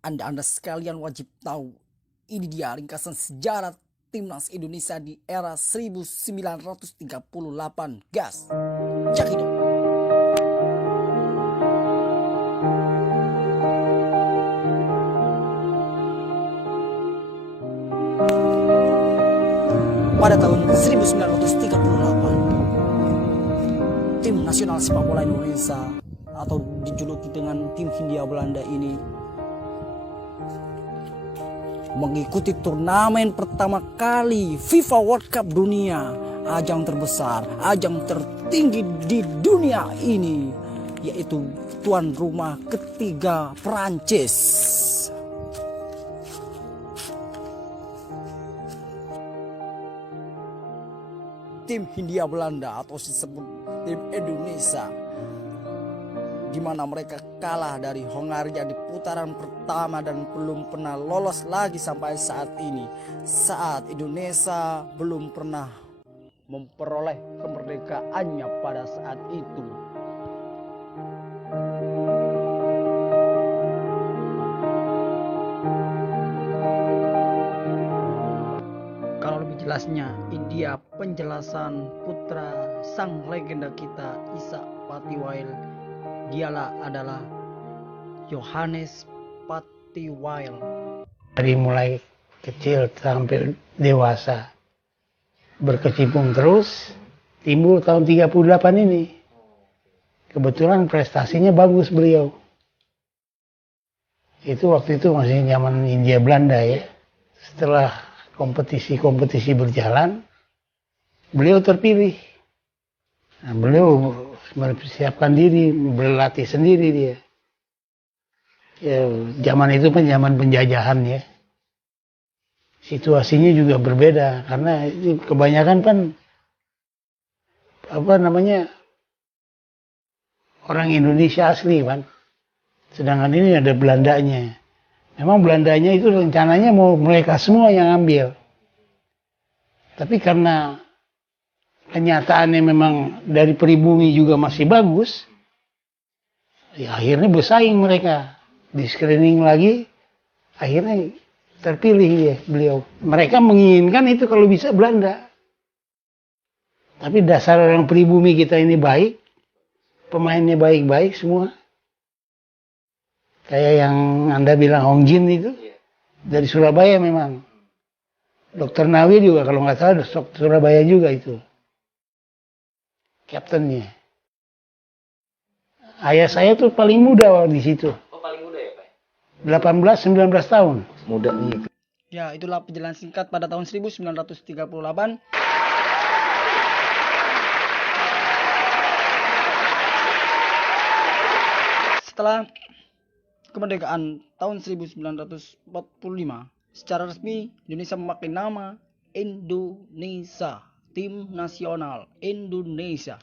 Anda sekalian wajib tahu, ini dia ringkasan sejarah Timnas Indonesia di era 1938. Gas, cekidot. Pada tahun 1938, tim nasional sepak bola Indonesia atau dijuluki dengan tim Hindia Belanda ini mengikuti turnamen pertama kali FIFA World Cup dunia, ajang terbesar, ajang tertinggi di dunia ini, yaitu tuan rumah ketiga Prancis. Tim Hindia Belanda atau disebut tim Indonesia, di mana mereka kalah dari Hongaria di putaran pertama dan belum pernah lolos lagi sampai saat ini, saat Indonesia belum pernah memperoleh kemerdekaannya pada saat itu. Kalau lebih jelasnya, India penjelasan putra sang legenda kita Isa Patiwail, dialah adalah Johannes Patiwail. Dari mulai kecil sampai dewasa berkecimpung terus, timbul tahun 38 ini. Kebetulan prestasinya bagus beliau. Itu waktu itu masih zaman Hindia Belanda ya. Setelah kompetisi-kompetisi berjalan, beliau terpilih. Nah, beliau mempersiapkan diri, berlatih sendiri dia. Ya, zaman itu kan zaman penjajahan ya. Situasinya juga berbeda karena kebanyakan kan orang Indonesia asli kan. Sedangkan ini ada Belandanya. Memang Belandanya itu rencananya mau mereka semua yang ambil. Tapi karena kenyataannya memang dari pribumi juga masih bagus, ya akhirnya bersaing mereka. Di screening lagi, akhirnya terpilih ya beliau. Mereka menginginkan itu kalau bisa Belanda. Tapi dasar orang pribumi kita ini baik, pemainnya baik-baik semua. Kayak yang Anda bilang Hong Jin itu, dari Surabaya memang. Dokter Nawi juga kalau nggak salah dari Surabaya juga itu. Kaptennya. Ayah saya tuh paling muda di situ. Oh, paling muda ya, Pak? 18-19 tahun. Muda nih. Ya, itulah penjelasan singkat pada tahun 1938. Setelah kemerdekaan tahun 1945, secara resmi Indonesia memakai nama Indonesia, Tim Nasional Indonesia.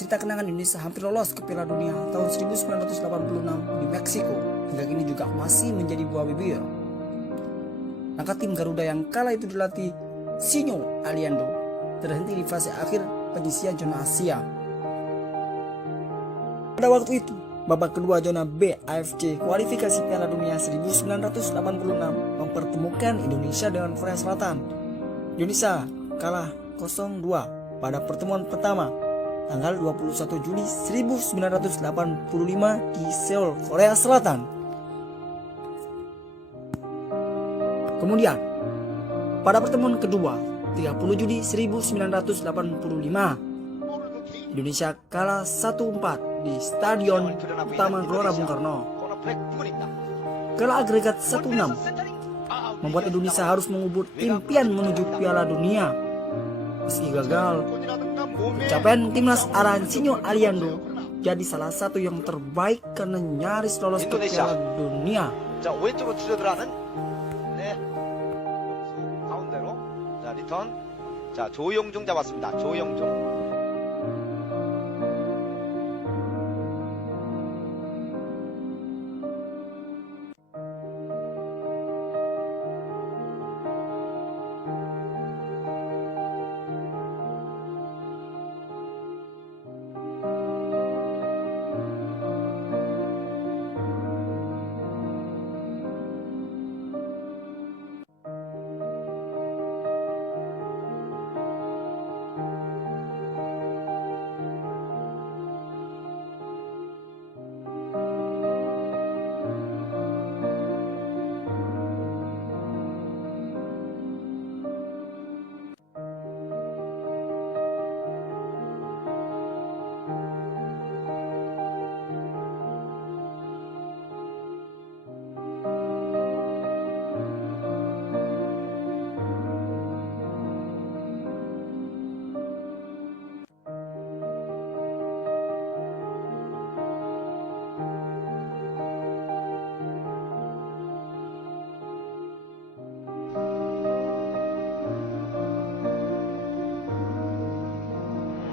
cerita kenangan Indonesia hampir lolos ke Piala Dunia tahun 1986 di Meksiko hingga kini juga masih menjadi buah bibir. Langkah tim Garuda yang kala itu dilatih Sinyo Aliando terhenti di fase akhir penyisian zona Asia. Pada waktu itu, babak kedua zona B AFC kualifikasi Piala Dunia 1986 mempertemukan Indonesia dengan Korea Selatan. Indonesia kalah 0-2 pada pertemuan pertama tanggal 21 Juli 1985 di Seoul, Korea Selatan. Kemudian, pada pertemuan kedua 30 Juli 1985, Indonesia kalah 1-4 di Stadion Utama Gelora Bung Karno. Kalah agregat 1-6 membuat Indonesia harus mengubur impian menuju Piala Dunia. Meski gagal, pencapaian timnas arahan Sinyo Aliando jadi salah satu yang terbaik karena nyaris lolos ke Piala Dunia. 자, 왼쪽으로 치려들어가는 네. 가운데로. 자, 리턴. 자, 조용중 잡았습니다. 조용중.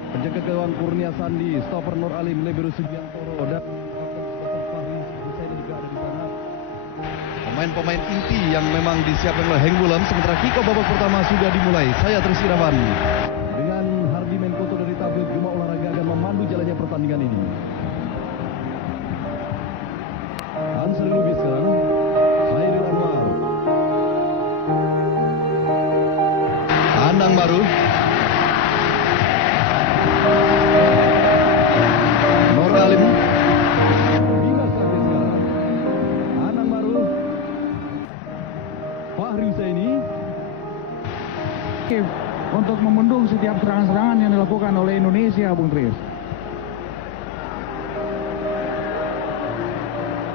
Penjaga gawang Kurnia Sandi, stopper Nur Alim, libero Sugiantoro, dan kapten Fahri Husaini juga ada di sana. Pemain-pemain inti yang memang disiapkan oleh Heng Wulam, sementara kick-off babak pertama sudah dimulai. Saya Tris Irawan dengan Hardi Menkoto dari tablet Juma Olahraga akan memandu jalannya pertandingan ini. Ansari Lubis sekarang, Khairil Anwar, Anang Baru, Nur Alim, Bina Sakti sekarang, Anang Baru, Fahri Husaini. Untuk membendung setiap serangan-serangan yang dilakukan oleh Indonesia, Bung Tris.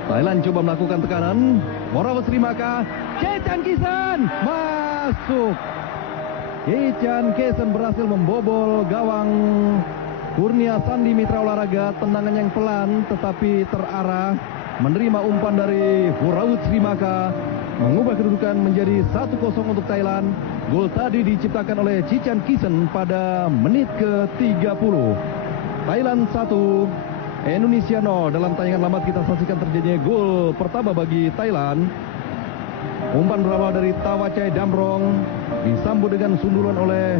Thailand coba melakukan tekanan. Morawat Srimaka, Chechan Kisan masuk. Chechan Kisan berhasil membobol gawang Kurnia Sandi Mitra Olahraga. Tendangan yang pelan tetapi terarah, menerima umpan dari Morawat Srimaka, mengubah kedudukan menjadi 1-0 untuk Thailand. Gol tadi diciptakan oleh Chechan Kisan pada menit ke-30. Thailand 1, Indonesia 0. Dalam tayangan lambat kita saksikan terjadinya gol pertama bagi Thailand. Umpan berawal dari Tawacai Damrong, disambut dengan sundulan oleh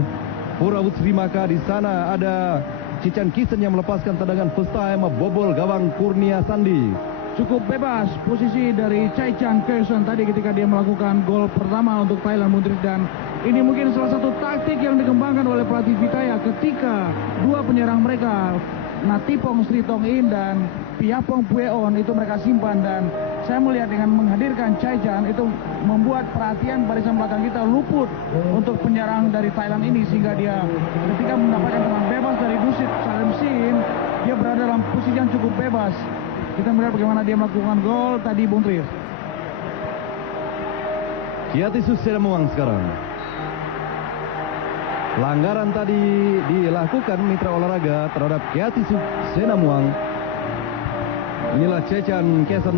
Morawat Srimaka. Di sana ada Chechan Kisan yang melepaskan tendangan first time, bobol gawang Kurnia Sandi. Cukup bebas posisi dari Chechan Kisan tadi ketika dia melakukan gol pertama untuk Thailand, Bung Tris, dan ini mungkin salah satu taktik yang dikembangkan oleh pelatih Vitaya ketika dua penyerang mereka, Natipong Sritong In dan Piapong Pueon, itu mereka simpan, dan saya melihat dengan menghadirkan Chechan itu membuat perhatian barisan belakang kita luput untuk penyerang dari Thailand ini, sehingga dia ketika mendapatkan tendangan bebas dari Dusit Salemsin, dia berada dalam posisi yang cukup bebas. Kita melihat bagaimana dia melakukan gol tadi, Bung Tris. Kiatisus Senamuang sekarang. Pelanggaran tadi dilakukan Mitra Olahraga terhadap Kiatisus Senamuang. Inilah Chechan Kisan.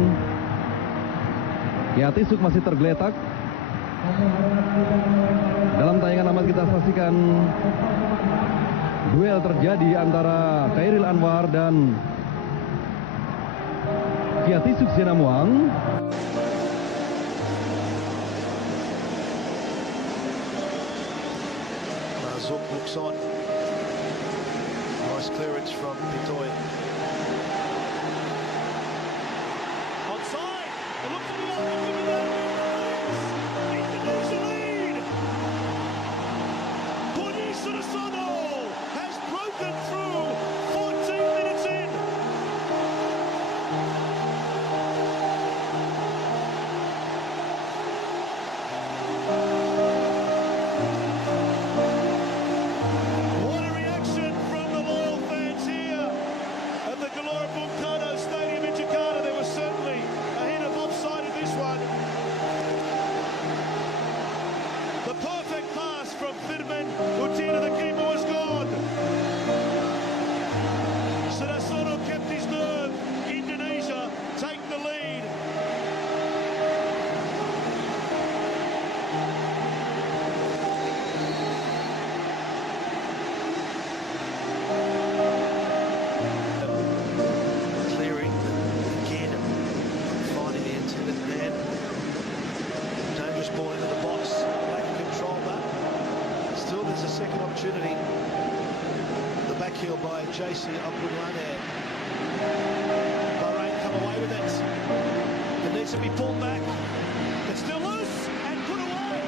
Kiatisuk masih tergeletak. Dalam tayangan amat kita saksikan duel terjadi antara Khairil Anwar dan Kiati Suksena Muang. Zouk looks on. Nice clearance from Pitoy. Onside. It looks to be over. Look at that. Indonesia lead. Budi Sudarsono has broken through 14 minutes in. What a reaction from the loyal fans here at the Gelora Bung Karno Stadium in Jakarta. There was certainly a hint of offside in this one. The perfect pass from Firman Utina, the keeper was gone. Sudarsono kept his nerve. Indonesia take the lead. Clearing again, finding the intended man. Dangerous ball into the box, lack of control, but still there's a second opportunity. The back heel by JC Abdulane. Bahrain come away with it. It needs to be pulled back. It's still loose and put away.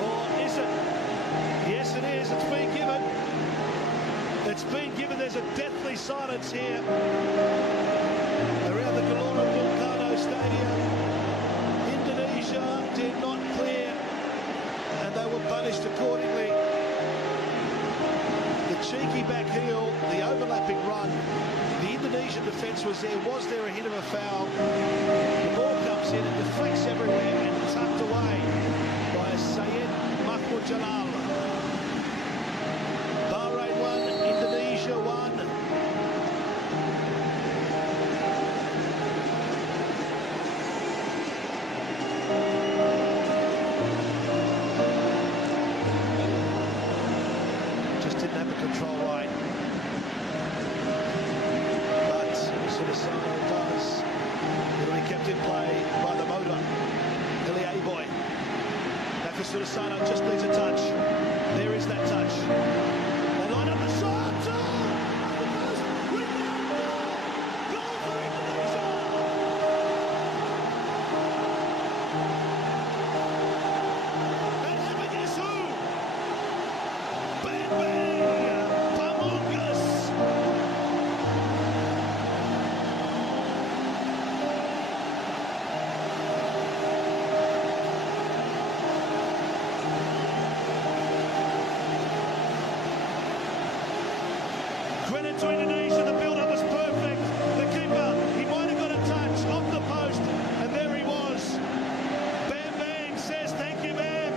Or is it? Yes, it is. It's been given. It's been given. There's a deathly silence here around the Gelora Bung Karno Stadium. Indonesia did not clear, and they were punished accordingly. The cheeky back heel, the overlapping run. The Indonesian defence was there. Was there a hint of a foul? The ball comes in and deflects everywhere and tucked away by Syed Mahmud Jalal. Bahrain 1, Indonesia 1. Just didn't have the control right. But Sudarsono does. It'll be kept in play by the motor. Ili Aboy. Now for Sudarsono, just needs a touch. There is that touch. They line up the shot. Oh! The post. With the goal. Goal for Indonesia. And having is who? Bang bang. Pamungkas. Credit to Indonesia, the build-up was perfect. The keeper, he might have got a touch off the post, and there he was. Bam Bang says, thank you, Bam.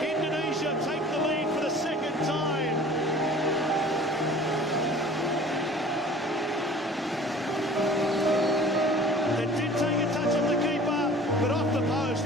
Indonesia take the lead for the second time. It did take a touch of the keeper, but off the post.